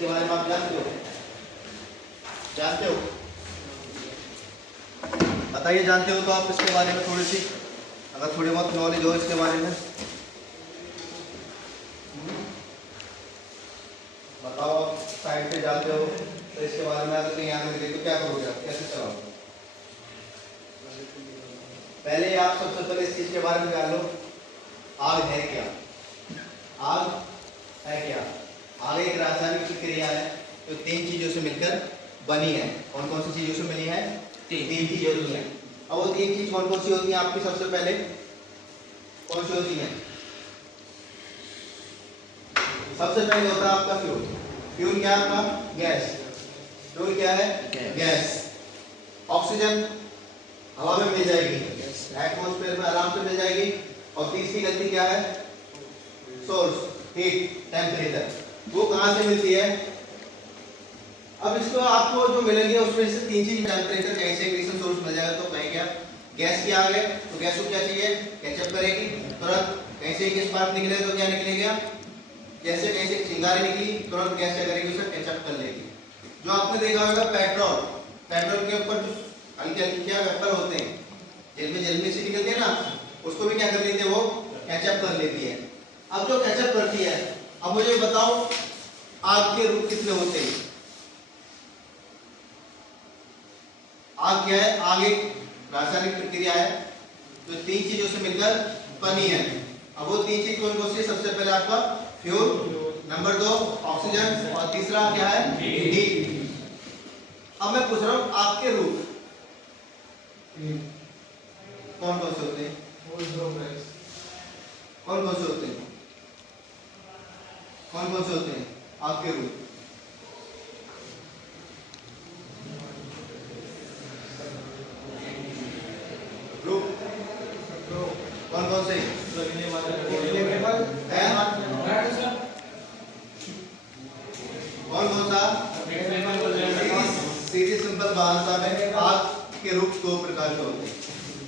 इसके बारे में आप जानते हो? जानते हो? बताइए, जानते हो तो आप इसके बारे में थोड़ी सी, अगर थोड़ी बहुत नॉलेज हो इसके बारे में बताओ। साइड पे जानते हो तो इसके बारे में अगर कहीं आने मिले तो क्या करोगे आप, कैसे चलाओगे? पहले आप सबसे पहले इस चीज के बारे में जान लो, आग है क्या? आग है क्या? आग एक रासायनिक प्रक्रिया है जो 3 चीजों से मिलकर बनी है। कौन कौन सी चीजों से बनी है? 3 चीजें होती हैं। अब वो 3 चीज कौन कौन सी होती हैं आपकी? सबसे पहले कौन सी होती है? सबसे पहले होता है आपका फ्यूल। फ्यूल क्या है आपका? गैस। फ्यूल क्या है? गैस। ऑक्सीजन हवा में मिल जाएगी, एटमॉस्फेयर में आराम से मिल जाएगी। और तीसरी गति क्या है? Source, heat, temperature. वो कहां से मिलती है? अब इसको आपको जो मिलेंगे उसमें से 3 चीज, टेम्परेचर कहीं से इग्निशन सोर्स मिल जाएगा तो कहीं क्या गैस की आग है तो गैस को क्या चाहिए? कैचअप करेगी तुरंत। कहीं से एक स्पार्क निकले तो क्या निकलेगा? जैसे कहीं से चिंगारी निकली तुरंत गैस क्या करेगी? उसे कैचअप कर लेगी। जो आपने देखा होगा पेट्रोल, पेट्रोल के ऊपर जो हल्के हल्के क्या वेपर होते हैं, जलने से निकलते हैं ना, उसको भी क्या कर लेते हैं? वो कैचअप कर लेती है। अब जो कैचअप करती है, अब मुझे बताओ आग के रूप कितने होते हैं? आग क्या है? आग एक रासायनिक प्रक्रिया है जो 3 चीजों से मिलकर बनी है। अब वो 3 चीज कौन कौन सी? सबसे पहले आपका फ्यूल, नंबर 2 ऑक्सीजन और तीसरा क्या है? हीट। अब मैं पूछ रहा हूं आपके रूप कौन कौन से होते हैं? कौन कौन से होते हैं? कौन कौन से होते हैं आपके रूप? रूप कौन कौन से? कौन कौन सा? सीधी सिंपल भाषा में आग के रूप 2 प्रकार के होते हैं।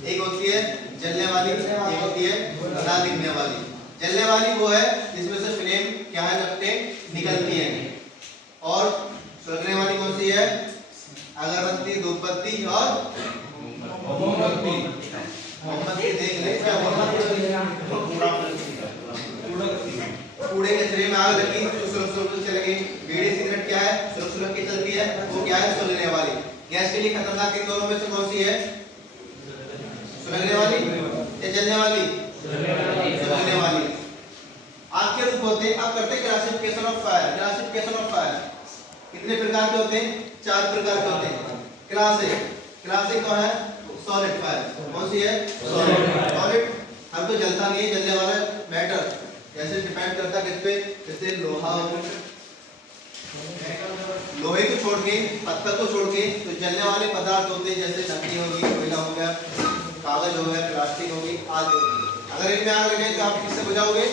एक होती है जलने वाली, एक होती है ना दिखने वाली। जलने वाली वो है जिसमें से फ्लेम क्या है? लपटें निकलती हैं। और सुलगने वाली कौन सी है? अगरबत्ती, धूपबत्ती और मोमबत्ती। मोमबत्ती देख ले क्या कूड़े कचरे में आग लगी तो सुलग चलेगी। बीड़ी सिगरेट क्या है? सुलग के चलती है, वो क्या है? सुलगने वाली। गैस के लिए खतरनाक इन दोनों में से कौन सी है? सुलगने वाली या जलने वाली? सुलगने वाली। आग के रूप होते हैं। अब करते हैं classification of fire. Classification of fire कितने प्रकार के होते हैं? 4 प्रकार के होते हैं। क्लास ए, क्लास ए कौन है? Solid fire. कौन सी है? सॉलिड। सॉलिड हर कोई जलता नहीं है, जलने वाला मैटर, जैसे डिपेंड करता है किस पे? जैसे लोहा, लोहे को छोड़ के, पत्थर को छोड़ के तो जलने वाले पदार्थ होते हैं, जैसे लकड़ी होगी, कोयला हो गया, कागज हो गया, प्लास्टिक होगी, आदि होगी। अगर इनमें आग लगे तो आप किससे बुझाओगे?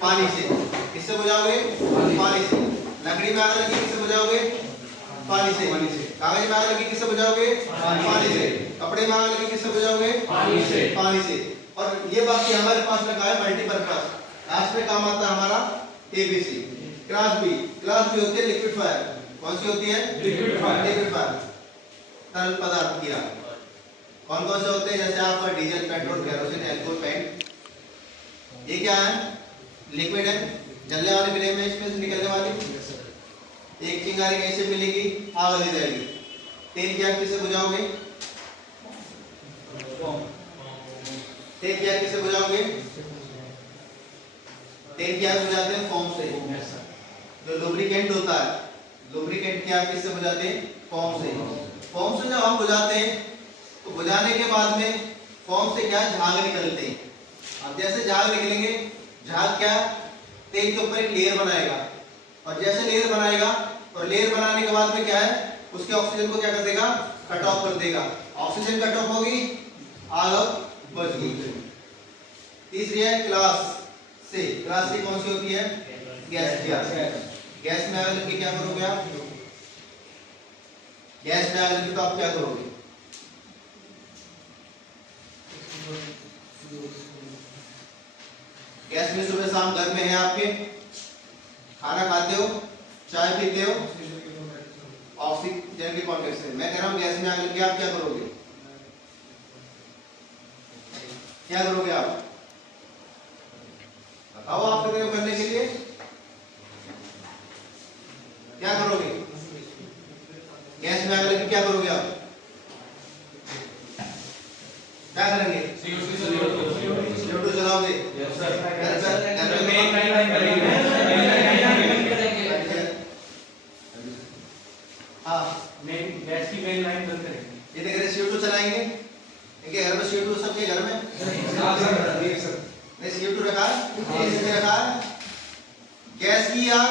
पानी से। किससे बुझाओगे? पानी से। लकड़ी में आग लगी किससे बुझाओगे? पानी से। कागज में आग लगी किससे बुझाओगे? पानी से। कपड़े में आग लगी किससे बुझाओगे? पानी से। पानी से। और ये बाकी हमारे पास लगा है मल्टीपर्पज, लास्ट में काम आता है हमारा ABC. Class B, class B होती है लिक्विड फायर। कौन सी होती है? Liquid fire. लिक्विड फायर तरल पदार्थ की आग। कौन कौन से होते हैं? जैसे आपका diesel, petrol, kerosene, alcohol, paint. ये क्या है? लिक्विड है, जलने वाले फ्लेम में इसमें से निकलने वाली। एक चिंगारी कहीं से मिलेगी, आग लग जाएगी। तेल की आग किससे बुझाओगे? तेल की आग किससे बुझाओगे? तेल की आग बुझाते हैं फोम से। जो लुब्रिकेंट होता है, लुब्रिकेंट की आग किससे बुझाते हैं? फोम से। फोम से जब हम बुझाते हैं तो बुझाने के बाद में फोम से क्या झाग निकलते हैं। अब जैसे झाग निकलेंगे, झाग क्या तेल के ऊपर एक लेयर बनाएगा, और जैसे लेयर बनाएगा और लेयर बनाने के बाद में क्या है? उसके ऑक्सीजन को क्या कर देगा? कट ऑफ कर देगा। ऑक्सीजन कट ऑफ होगी, आग बुझ गई। तीसरी है क्लास से। क्लास से कौन सी होती है? गैस की आग। गैस में आग लगी क्या करोगे आप? गैस में आग लगी तो आप क्या करोगे? गैस में सुबह शाम घर में है आपके, खाना खाते हो, चाय पीते हो, ऑक्सीजन के कॉन्टेक्ट से। मैं कह रहा हूँ गैस में आग लगी, आप क्या करोगे? क्या करोगे आप? बताओ आप करने के लिए क्या करोगे? गैस में आग लगी, क्या करोगे आप? क्या करेंगे? CO2 जलाओगे? हाँ, गैस की मेन लाइन बंद करेंगे। ये देख रहे CO2 चलाएंगे। इनके घर में CO2, सबके घर में नहीं CO2 रखा है, इसमें रखा है। गैस की आग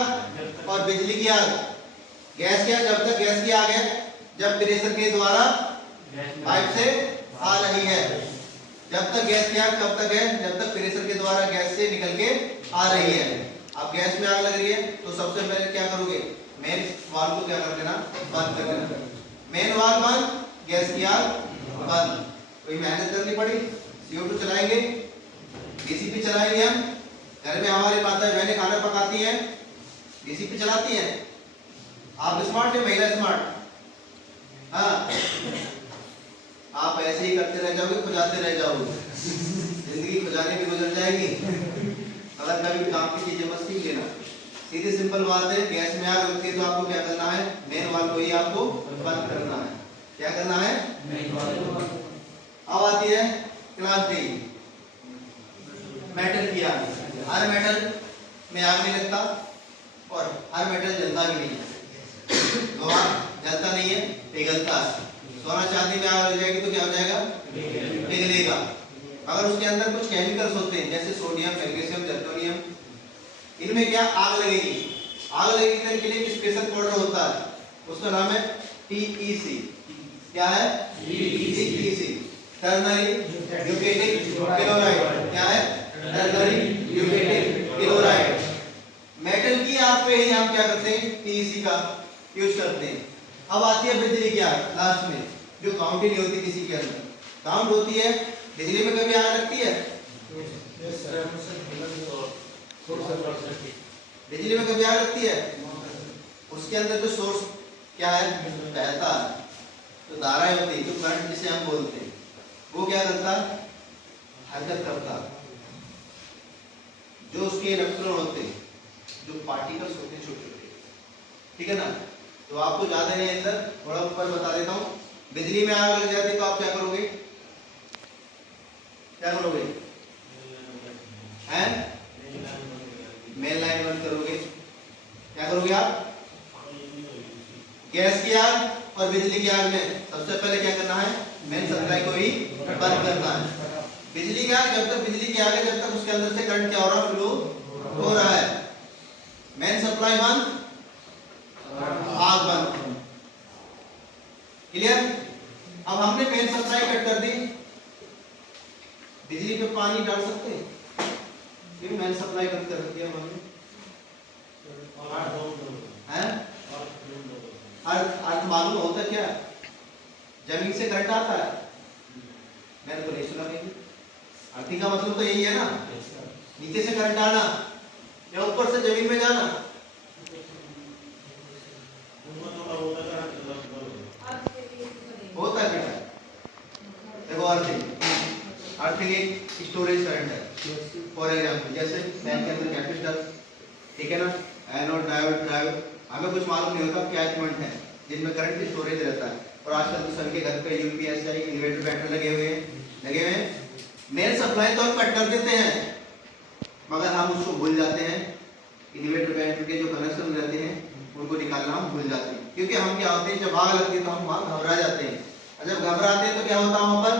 और बिजली की आग। गैस की आग जब तक गैस की आग है, जब प्रेशर के द्वारा पाइप से आ रही है। जब तक गैस की आग तब तक है जब तक प्रेशर के द्वारा गैस से निकल के आ रही है। अब गैस में आग लग रही है तो सबसे पहले क्या करोगे? मेन वाल्व को क्या कर देना? बंद कर देना। मेन वाल्व बंद, गैस की आग बंद। कोई मेहनत करनी पड़ी? CO2 चलाएंगे, DCP चलाएंगे हम। घर में हमारी माता बहनें खाना पकाती हैं, DCP चलाती हैं। आप स्मार्ट है, महिला स्मार्ट? हाँ, आप ऐसे ही करते रह जाओगे, खुजाते रह जाओगे, जिंदगी खुजाने में गुजर जाएगी। अगर कभी काम की चीजें मत सीख लेना। सीधी सिंपल बात है, गैस में आग लगती है तो आपको क्या करना है? मेन वाल्व को ही आपको बंद करना है। क्या करना है? अब आती है क्लास डी, मेटल की आग। हर मेटल में आग नहीं लगता और हर मेटल जलता भी नहीं है। लोहा जलता नहीं है, पिघलता है। सोना चांदी में आग लग जाएगी तो क्या हो जाएगा? पिघलेगा। अगर उसके अंदर कुछ केमिकल्स होते हैं जैसे सोडियम, मैग्नीशियम, जर्मेनियम, इनमें क्या आग लगेगी? आग लगेगी के लिए एक स्पेशल पाउडर होता है, उसका नाम है TEC। क्या है? TEC, ternary eutectic chloride. क्या है? Ternary eutectic chloride. मेटल की आग पे ही हम क्या करते हैं? TEC का यूज करते हैं। अब आती है बिजली की आग लास्ट में, जो काउंट ही नहीं होती किसी के अंदर। काउंट होती है बिजली में। कभी आग लगती है? बिजली में कभी आग लगती है? उसके अंदर जो सोर्स क्या है? बहता है, तो धाराएं होती है, जो करंट जिसे हम बोलते हैं, वो क्या करता है? हरकत करता है। जो उसके इलेक्ट्रॉन होते हैं, जो पार्टिकल्स होते हैं छोटे छोटे, ठीक है ना? तो आपको ज्यादा नहीं अंदर, थोड़ा ऊपर बता देता हूँ। बिजली में आग लग जाती है तो आप क्या करोगे? क्या करोगे? हैं? मेन लाइन बंद करोगे। क्या करोगे आप? गैस की आग और बिजली की आग में सबसे पहले क्या करना है? मेन सप्लाई को ही बंद करना है। बिजली की आग, जब तक बिजली की आग है, जब तक उसके अंदर से करंट क्या हो रहा है? फ्लो हो रहा है। मेन सप्लाई बंद, आग बंद। क्लियर? अब हमने मेन सप्लाई कट कर दी, बिजली पे पानी डाल सकते हैं? ये मेन सप्लाई कट कर दिया हमने। हैं? अर्थ मालूम होता क्या? जमीन से करंट आता है? मैंने तो नहीं सुना कहीं। अर्थिंग का मतलब तो यही है ना, नीचे से करंट आना या ऊपर से जमीन में जाना। होता क्या है? देखो, अर्थिंग एक स्टोरेज करंट है। फॉर एग्जाम्पल जैसे बैंक के अंदर कैपेसिटर, ठीक है ना, एनोड, डायोड, हमें कुछ मालूम नहीं होता क्या इक्विपमेंट है जिनमें करंट स्टोरेज रहता है। और आजकल तो सभी के घर पे यूपीएस इन्वर्टर बैटरी लगे हुए हैं। मेन सप्लाई तो हम कट कर देते हैं, मगर हम उसको भूल जाते हैं। इन्वर्टर बैटरी के जो कनेक्शन रहते हैं उनको निकालना हम भूल जाते हैं, क्योंकि हम क्या होते हैं, जब आग लगती है तो हम वहां घबरा जाते हैं। और जब घबराते हैं तो क्या होता है वहां पर?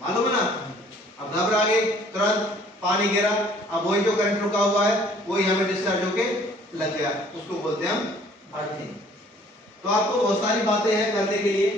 मालूम है ना? अब घबरा गए, तुरंत पानी गिरा, अब वही जो करंट रुका हुआ है वही हमें डिस्चार्ज होके लग गया, उसको बोलते हैं हम अर्थिंग। तो आपको बहुत सारी बातें हैं करने के लिए।